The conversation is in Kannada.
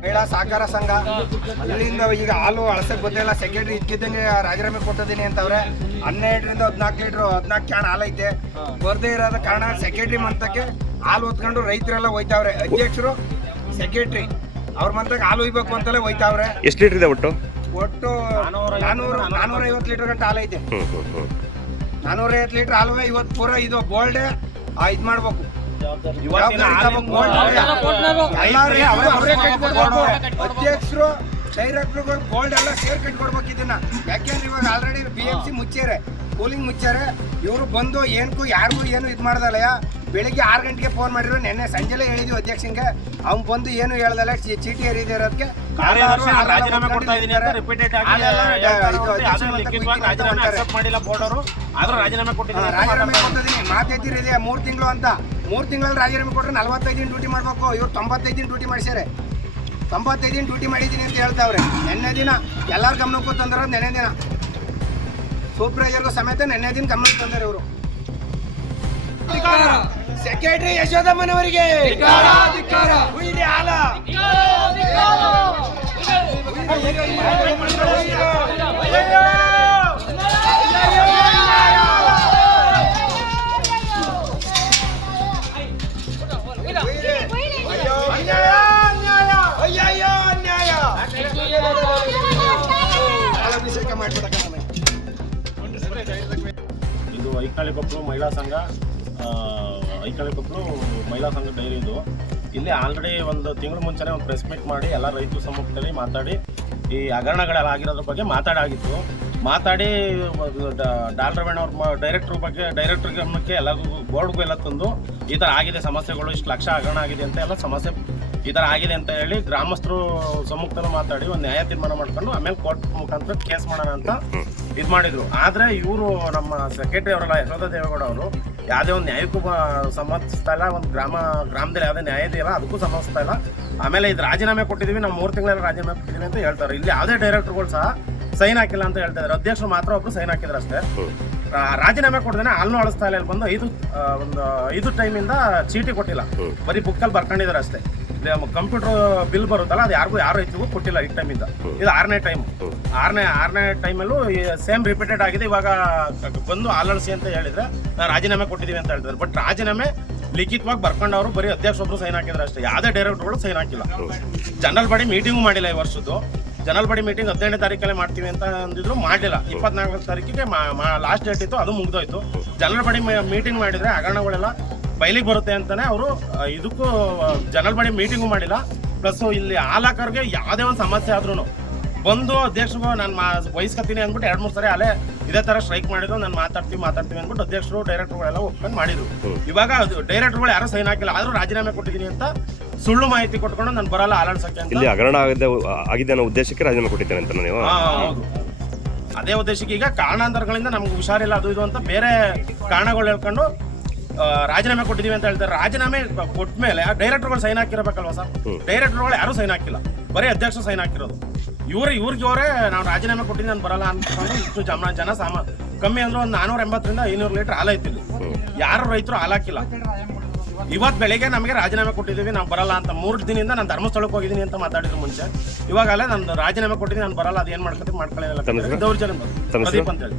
ಮಹಿಳಾ ಸಹಕಾರ ಸಂಘ ಅಲ್ಲಿಂದ ಈಗ ಹಾಲು ಅಳಸಕ್ಕೆ ಗೊತ್ತಿಲ್ಲ. ಸೆಕ್ರೆಟರಿ ಇದ್ಕಿದ್ದಂಗೆ ರಾಜೀನಾಮೆ ಕೊಟ್ಟಿದ್ದೀನಿ ಅಂತವ್ರೆ. 12ರಿಂದ 14 ಲೀಟ್ರ್ 14 ಕ್ಯಾನ್ ಹಾಲೈತೆ. ಬರ್ದೇ ಇರೋದ ಕಾರಣ ಸೆಕ್ರೆಟರಿ ಮಂತಕ್ಕೆ ಹಾಲು ಹೊತ್ಕೊಂಡು ರೈತರೆಲ್ಲ ಹೋಯ್ತಾವ್ರೆ. ಅಧ್ಯಕ್ಷರು ಸೆಕ್ರೆಟರಿ ಅವ್ರ ಮಂತಕ್ಕೆ ಹಾಲು ಒಯ್ಬೇಕು ಅಂತಲೇ ಹೋಯ್ತಾವ್ರೆ. ಎಷ್ಟು ಲೀಟರ್ ಇದೆ ಒಟ್ಟು 450 ಲೀಟರ್ ಗಂಟೆ ಹಾಲೈತೆ. 450 ಲೀಟರ್ ಹಾಲು ಇವತ್ತು ಪೂರ ಇದು ಬೋಲ್ಡೆ ಇದ್ ಮಾಡ್ಬೇಕು. ಅಧ್ಯಕ್ಷರು ಡೈರೆಕ್ಟರ್ಗಳು ಗೋಲ್ಡ್ ಎಲ್ಲ ಸೇರ್ ಕಟ್ಕೊಡ್ಬೇಕು ಇದನ್ನ. ಯಾಕೆಂದ್ರೆ ಇವಾಗ ಆಲ್ರೆಡಿ BMC ಮುಚ್ಚಾರೆ, ಕೂಲಿಂಗ್ ಮುಚ್ಚಾರೆ. ಇವರು ಬಂದು ಏನಕ್ಕೂ ಯಾರಿಗೂ ಏನು ಇದು ಮಾಡ್ದಲ್ಲ. ಬೆಳಿಗ್ಗೆ 6 ಗಂಟೆಗೆ ಫೋನ್ ಮಾಡಿದ್ರು. ನೆನ್ನೆ ಸಂಜೆಲೆ ಹೇಳಿದ್ವಿ ಅಧ್ಯಕ್ಷಂಗೆ. ಅವ್ನು ಬಂದು ಏನು ಹೇಳ್ದಲ್ಲ, ಚೀಟಿ ಹರಿದಿರೋದಕ್ಕೆ ರಾಜೀನಾಮೆ ಕೊಡ್ತಾ ಇದೀನಿ ಅಂತ ರಿಪೀಟೆಡ್ ಆಗಿ ಮಾಡಿಲ್ಲ ಬೋರ್ಡ್ ಅವರು. ಆದ್ರೂ ರಾಜೀನಾಮೆ ಕೊಟ್ಟಿದ್ದೀನಿ. ರಾಜೀನಾಮೆ ಕೊಟ್ಟಿದ್ದೀನಿ ಮಾತೈತಿರಿದೆ 3 ತಿಂಗಳು ಅಂತ. 3 ತಿಂಗಳಲ್ಲಿ ರಾಜೀನಾಮೆ ಕೊಟ್ಟರೆ 45 ದಿನ ಡ್ಯೂಟಿ ಮಾಡ್ಬೇಕು. ಇವ್ರು 95 ದಿನ ಡ್ಯೂಟಿ ಮಾಡಿಸ್ಯಾರೆ. 95 ದಿನ ಡ್ಯೂಟಿ ಮಾಡಿದ್ದೀನಿ ಅಂತ ಹೇಳ್ತಾವ್ರೆ. ನೆನ್ನೆ ದಿನ ಎಲ್ಲರ ಗಮನಕ್ಕೂ ತಂದಿರೋದು ನೆನ್ನೆ ದಿನ. ಸೂಪರ್ವೈಸರ್ಗೂ ಸಮೇತ ನೆನ್ನೆ ದಿನ ಗಮನಕ್ಕೆ ತಂದಾರೆ ಇವರು. ಸೆಕ್ರೆಟರಿ ಯಶೋದಮ್ಮನವರಿಗೆ ಹಾಲ ಇದು ಐಕಾಳಿಕೊಪ್ಪಲು ಮಹಿಳಾ ಸಂಘ, ಐಕಾಳಿಕೊಪ್ಪಲು ಮಹಿಳಾ ಸಂಘ ಡೈರಿ ಇದು. ಇಲ್ಲಿ ಆಲ್ರೆಡಿ ಒಂದು ತಿಂಗಳ ಮುಂಚೆನೇ ಒಂದು ಪ್ರೆಸ್ ಮೀಟ್ ಮಾಡಿ ಎಲ್ಲ ರೈತರ ಸಮ್ಮುಖದಲ್ಲಿ ಮಾತಾಡಿ ಈ ಹಗರಣಗಳೆಲ್ಲ ಆಗಿರೋದ್ರ ಬಗ್ಗೆ ಮಾತಾಡಿ ಡಾಲ್ರವೇಣ್ ಅವ್ರ ಡೈರೆಕ್ಟರ್ ಗಮನಕ್ಕೆ ಎಲ್ಲರಿಗೂ ಬೋರ್ಡ್ಗೂ ಎಲ್ಲ ತಂದು ಈ ಥರ ಆಗಿದೆ ಸಮಸ್ಯೆಗಳು, ಇಷ್ಟು ಲಕ್ಷ ಹಗರಣ ಆಗಿದೆ ಅಂತ ಎಲ್ಲ ಸಮಸ್ಯೆ ಈ ಥರ ಆಗಿದೆ ಅಂತ ಹೇಳಿ ಗ್ರಾಮಸ್ಥರು ಸಮ್ಮುಖದಲ್ಲೂ ಮಾತಾಡಿ ಒಂದು ನ್ಯಾಯ ತೀರ್ಮಾನ ಮಾಡ್ಕೊಂಡು ಆಮೇಲೆ ಕೋರ್ಟ್ ಮುಖಾಂತರ ಕೇಸ್ ಮಾಡೋಣ ಅಂತ ಇದು ಮಾಡಿದ್ರು. ಆದರೆ ಇವರು ನಮ್ಮ ಸೆಕ್ರೆಟರಿ ಅವರಲ್ಲ ಯಶೋಧ ದೇವೇಗೌಡ ಅವರು ಯಾವುದೇ ಒಂದು ನ್ಯಾಯಕ್ಕೂ ಸಮರ್ಥಿಸ್ತಾ ಇಲ್ಲ. ಒಂದು ಗ್ರಾಮದಲ್ಲಿ ಯಾವುದೇ ನ್ಯಾಯ ಇದೆಯಲ್ಲ ಅದಕ್ಕೂ ಸಮರ್ಥಿಸ್ತಾ ಇಲ್ಲ. ಆಮೇಲೆ ಇದು ರಾಜೀನಾಮೆ ಕೊಟ್ಟಿದ್ದೀವಿ, ನಾವು 3 ತಿಂಗಳಲ್ಲಿ ರಾಜೀನಾಮೆ ಕೊಟ್ಟಿದ್ದೀವಿ ಅಂತ ಹೇಳ್ತಾರೆ. ಇಲ್ಲಿ ಯಾವುದೇ ಡೈರೆಕ್ಟರ್ಗಳು ಸಹ ಸೈನ್ ಹಾಕಿಲ್ಲ ಅಂತ ಹೇಳ್ತಾ ಇದ್ದಾರೆ. ಅಧ್ಯಕ್ಷರು ಮಾತ್ರ ಒಬ್ರು ಸೈನ್ ಹಾಕಿದ್ರು ಅಷ್ಟೇ. ರಾಜೀನಾಮೆ ಕೊಟ್ಟಿದ್ದಾನೆ ಹಾಲ್ನು ಅಳಿಸ್ತಾ ಇಲ್ಲ. ಇಲ್ಲಿ ಬಂದು 5 ಟೈಮಿಂದ ಚೀಟಿ ಕೊಟ್ಟಿಲ್ಲ, ಬರೀ ಬುಕ್ಕಲ್ಲಿ ಬರ್ಕೊಂಡಿದ್ದಾರೆ ಅಷ್ಟೇ. ಕಂಪ್ಯೂಟರ್ ಬಿಲ್ ಬರುತ್ತಲ್ಲ ಅದು ಯಾರು ರೈತರಿಗೂ ಕೊಟ್ಟಿಲ್ಲ ಈ ಟೈಮಿಂದ. ಇದು 6ನೇ ಟೈಮ್. 6ನೇ ಟೈಮಲ್ಲೂ ಸೇಮ್ ರಿಪೀಟೆಡ್ ಆಗಿದೆ. ಇವಾಗ ಬಂದು ಹಾಲಳಿಸಿ ಅಂತ ಹೇಳಿದ್ರೆ ನಾವು ರಾಜೀನಾಮೆ ಕೊಟ್ಟಿದ್ದೀವಿ ಅಂತ ಹೇಳ್ತಾರೆ. ಬಟ್ ರಾಜೀನಾಮೆ ಲಿಖಿತವಾಗಿ ಬರ್ಕೊಂಡವರು ಬರೀ ಅಧ್ಯಕ್ಷರೊಬ್ರು ಸೈನ್ ಹಾಕಿದ್ರೆ ಅಷ್ಟೇ. ಯಾವುದೇ ಡೈರೆಕ್ಟರ್ಗಳು ಸೈನ್ ಹಾಕಿಲ್ಲ. ಜನರಲ್ ಬಾಡಿ ಮೀಟಿಂಗು ಮಾಡಿಲ್ಲ ಈ ವರ್ಷದ್ದು. ಜನರಲ್ ಬಾಡಿ ಮೀಟಿಂಗ್ 15ನೇ ತಾರೀಕಲ್ಲೇ ಮಾಡ್ತೀವಿ ಅಂತ ಅಂದಿದ್ರು, ಮಾಡಲಿಲ್ಲ. 24ನೇ ತಾರೀಕಿಗೆ ಲಾಸ್ಟ್ ಡೇಟ್ ಇತ್ತು, ಅದು ಮುಗ್ದೋಯ್ತು. ಜನರಲ್ ಬಾಡಿ ಮೀಟಿಂಗ್ ಮಾಡಿದರೆ ಹಗರಣಗಳೆಲ್ಲ ಬಯಲಿಗೆ ಬರುತ್ತೆ ಅಂತಾನೆ ಅವರು ಇದಕ್ಕೂ ಜನರಲ್ ಬಾಡಿ ಮೀಟಿಂಗು ಮಾಡಿಲ್ಲ. ಪ್ಲಸ್ ಇಲ್ಲಿ ಹಾಲಾಕರ್ಗೆ ಯಾವುದೇ ಒಂದು ಸಮಸ್ಯೆ ಆದ್ರೂ ಬಂದು ಅಧ್ಯಕ್ಷರು ನಾನು ವಹಿಸ್ಕೊತೀನಿ ಅಂದ್ಬಿಟ್ಟು 2-3 ಸರಿ ಅಲ್ಲೇ ಇದೇ ಥರ ಸ್ಟ್ರೈಕ್ ಮಾಡಿದ್ರು. ನಾನು ಮಾತಾಡ್ತೀವಿ ಅಂದ್ಬಿಟ್ಟು ಅಧ್ಯಕ್ಷರು ಡೈರೆಕ್ಟರ್ಗಳೆಲ್ಲ ಒಪ್ಕೊಂಡು ಮಾಡಿದ್ರು. ಇವಾಗ ಡೈರೆಕ್ಟರ್ಗಳು ಯಾರು ಸೈನ್ ಹಾಕಿಲ್ಲ, ಆದರೂ ರಾಜೀನಾಮೆ ಕೊಟ್ಟಿದ್ದೀನಿ ಅಂತ ಸುಳ್ಳು ಮಾಹಿತಿ ಕೊಟ್ಕೊಂಡು ನಾನು ಬರಲ್ಲ ಹಾಲಾಡ್ಸಕ್ಕೆ ಅಂತ. ಇಲ್ಲಿ ಹಗರಣ ಆಗಿದೆ ಅನ್ನೋ ಉದ್ದೇಶಕ್ಕೆ ರಾಜೀನಾಮೆ ಕೊಟ್ಟಿದ್ದೇನೆ ಅಂತ ನೀವು? ಹೌದು, ಅದೇ ಉದ್ದೇಶಕ್ಕೆ. ಈಗ ಕಾರಣಾಂತರಗಳಿಂದ ನಮ್ಗೆ ಹುಷಾರಿಲ್ಲ ಅದು ಇದು ಅಂತ ಬೇರೆ ಕಾರಣಗಳು ಹೇಳ್ಕೊಂಡು ರಾಜೀನಾಮೆ ಕೊಟ್ಟಿದ್ದೀವಿ ಅಂತ ಹೇಳ್ತಾರೆ. ರಾಜೀನಾಮೆ ಕೊಟ್ಟ ಮೇಲೆ ಡೈರೆಕ್ಟರ್ಗಳು ಸೈನ್ ಹಾಕಿರಬೇಕಲ್ವ ಸರ್? ಡೈರೆಕ್ಟರ್ಗಳು ಯಾರೂ ಸೈನ್ ಹಾಕಿಲ್ಲ, ಬರೀ ಅಧ್ಯಕ್ಷ ಸೈನ್ ಹಾಕಿರೋದು. ಇವ್ರಿಗೆ ನಾವು ರಾಜೀನಾಮೆ ಕೊಟ್ಟಿದ್ದೀನಿ ನಾನು ಬರಲ್ಲ ಅನ್ಕೊಂಡು ಇಷ್ಟು ಜನ ಕಮ್ಮಿ ಅಂದ್ರೆ ಒಂದು 480ರಿಂದ 500 ಲೀಟರ್ ಹಾಲೈತಿ. ಇಲ್ಲಿ ಯಾರು ರೈತರು ಹಾಲಾಕಿಲ್ಲ. ಇವತ್ತು ಬೆಳಿಗ್ಗೆ ನಮಗೆ ರಾಜೀನಾಮೆ ಕೊಟ್ಟಿದ್ದೀವಿ ನಾವು ಬರಲ್ಲ ಅಂತ. 3 ದಿನದಿಂದ ನಾನು ಧರ್ಮಸ್ಥಳಕ್ಕೆ ಹೋಗಿದ್ದೀನಿ ಅಂತ ಮಾತಾಡಿದ್ರು ಮುಂಚೆ. ಇವಾಗಲೇ ನಾನು ರಾಜೀನಾಮೆ ಕೊಟ್ಟಿದ್ದೀನಿ ನಾನು ಬರಲ್ಲ, ಅದು ಏನು ಮಾಡ್ಕೊತೀವಿ ಮಾಡ್ಕೊಳ್ಳಿ. ದೌರ್ಜನ್ಯ ಪ್ರದೀಪ್ ಅಂತ ಹೇಳಿ.